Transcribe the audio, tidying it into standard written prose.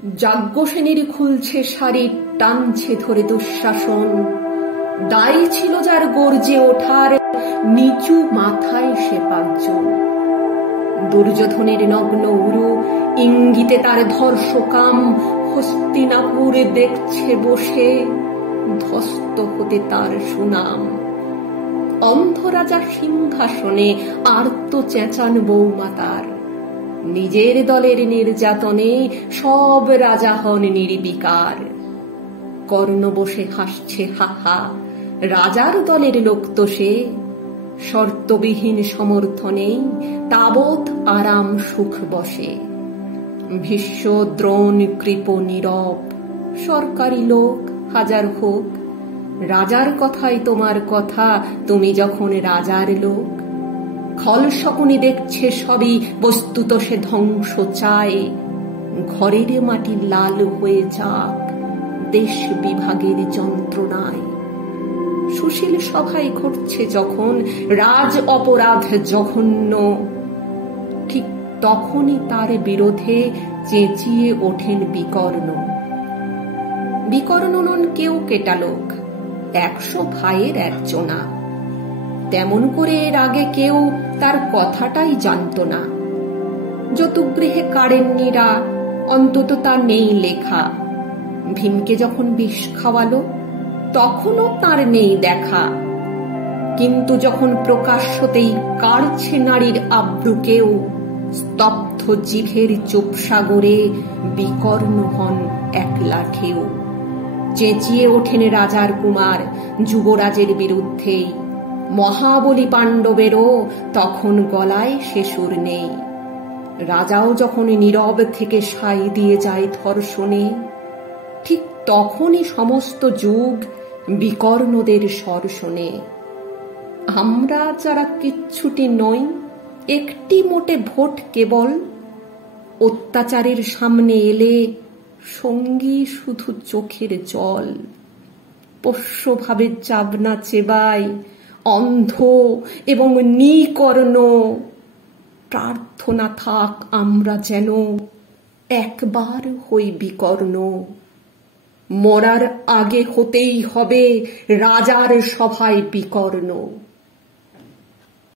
যাজ্ঞসেনীর খুলছে শাড়ি, টানছে ধরে দুঃশাসন। দায়ী ছিল যার গর্জে ওঠার, নিচু মাথায় সে 5 জন। দুর্যোধনের নগ্ন উরু, ইঙ্গিতে তার ধর্ষকাম, হস্তিনাপুরে দেখছে বসে, ধ্বস্ত হতে তার সুনাম। অন্ধ রাজা সিংহাসনে, আর্ত চেঁচান বৌমাতার। নিজের দলের নির্যাতনে সব রাজা হন নির্বিকার। কর্ণ বসে হাসছে হাহা, রাজার দলের লোক তো সে। শর্তবিহীন সমর্থনে তাবৎ আরাম সুখ বসে। ভীষ্ম দ্রোণ কৃপ নীরব, সরকারি লোক হাজার হোক। রাজার কথাই তোমার কথা, তুমি যখন রাজার লোক। খল শকুনি দেখছে সবই, বস্তুত সে ধ্বংস চায়। ঘরের মাটি লাল হয়ে যাক দেশ বিভাগের যন্ত্রণায়। সুশীল সভায় ঘটছে যখন রাজ অপরাধ জঘন্য, ঠিক তখনই তার বিরোধে চেঁচিয়ে ওঠেন বিকর্ণ। বিকর্ণ নন কেউ কেটা লোক, 100 ভাইয়ের একজনা। তেমন করে এর আগে কেউ তার কথাটাই জানত না। যতুগৃহে কারেন্নিরা, অন্তত তা নেই লেখা। ভীমকে যখন বিষ খাওয়ালো, তখনও তার নেই দেখা। কিন্তু যখন প্রকাশ্যতেই কাড়ছে নারীর আব্রুকেও, স্তব্ধ জিভের চুপসাগরে বিকর্ণ হন একলা ঢেউ। চেঁচিয়ে ওঠেন রাজার কুমার যুবরাজের বিরুদ্ধে। মহাবলী পাণ্ডবেরও তখন গলায় সে সুর নেই। রাজাও যখন নীরব থেকে সাই দিয়ে যায় ধর্ষণে, ঠিক তখনই সমস্ত যুগ বিকর্ণদের স্বর শোনে। আমরা যারা কিচ্ছুটি নই, একটি মোটে ভোট কেবল, অত্যাচারের সামনে এলে সঙ্গী শুধু চোখের জল। পোষ্যভাবে চাবনা চেবাই, অন্ধ এবং নিকর্ণ। প্রার্থনা থাক আমরা যেন একবার হই বিকর্ণ। মরার আগে হতেই হবে রাজার সভায় বিকর্ণ।